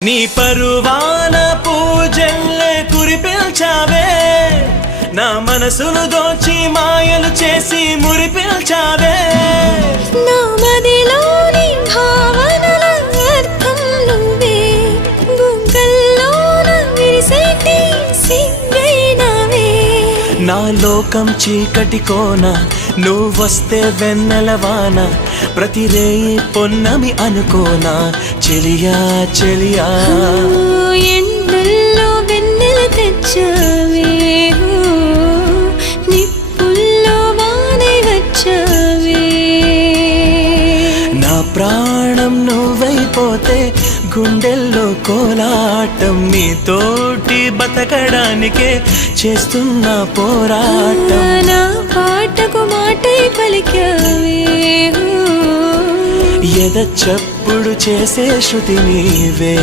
నీ పరువాన పూజల్లే కురిపిల్చావే, నా మనసును దోచి మాయలు చేసి మురిపిల్చావే. నా మదిలోని భావనల అర్థం నువ్వే, గుంకల్లోన విరిసేటి సిగ్గైనవే. నా లోకం చీకటి కోన, నువ్వొస్తే వెన్నెలవాన, ప్రతి రేయి పొన్నమి అనుకోనా చెలియా చెలియా. ఎండల్లో వెన్నెల తెచ్చావే, నిప్పుల్లో వానే వచ్చావే. నా ప్రాణం నువ్వైపోతే గుండెల్లో కోలాటం, నీతోటి బతకడానికే చేస్తున్న పోరాటం. నా పాటకు మాటై పలికావే, ఎద చప్పుడు చేసే శృతి నీవే.